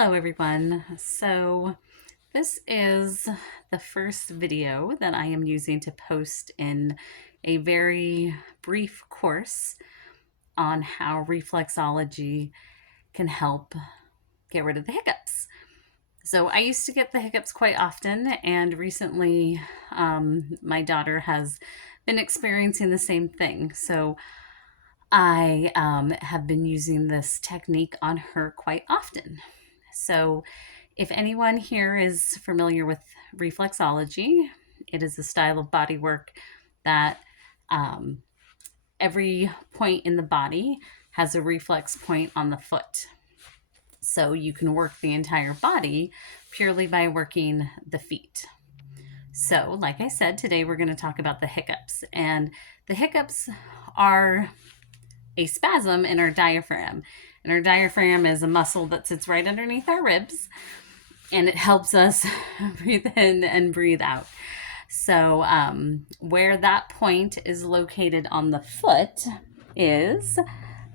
Hello everyone. So this is the first video that I am using to post in a very brief course on how reflexology can help get rid of the hiccups. So I used to get the hiccups quite often, and recently my daughter has been experiencing the same thing. So I have been using this technique on her quite often. So if anyone here is familiar with reflexology, it is a style of body work that um, every point in the body has a reflex point on the foot. So you can work the entire body purely by working the feet. So, like I said, today we're going to talk about the hiccups. And the hiccups are a spasm in our diaphragm. And our diaphragm is a muscle that sits right underneath our ribs, and it helps us breathe in and breathe out. So where that point is located on the foot is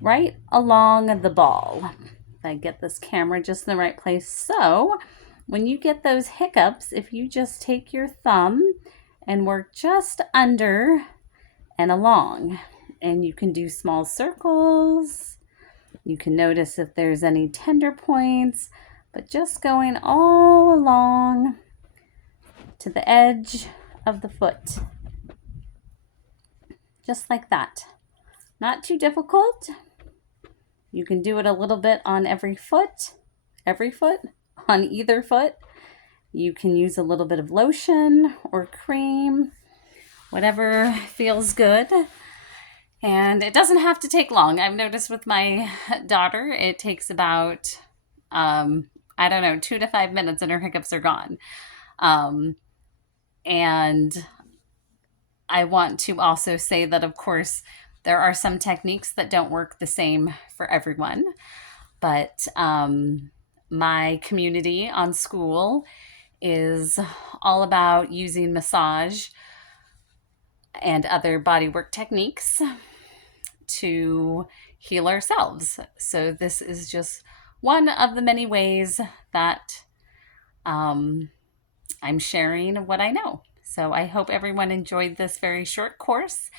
right along the ball. If I get this camera just in the right place. So when you get those hiccups, if you just take your thumb and work just under and along, and you can do small circles. You can notice if there's any tender points, but just going all along to the edge of the foot. Just like that. Not too difficult. You can do it a little bit on every foot, on either foot. You can use a little bit of lotion or cream, whatever feels good. And it doesn't have to take long. I've noticed with my daughter, it takes about, 2 to 5 minutes and her hiccups are gone. And I want to also say that, of course, there are some techniques that don't work the same for everyone. But my community on school is all about using massage and other bodywork techniques to heal ourselves. So this is just one of the many ways that I'm sharing what I know. So I hope everyone enjoyed this very short course.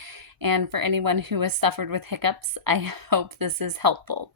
And for anyone who has suffered with hiccups, I hope this is helpful.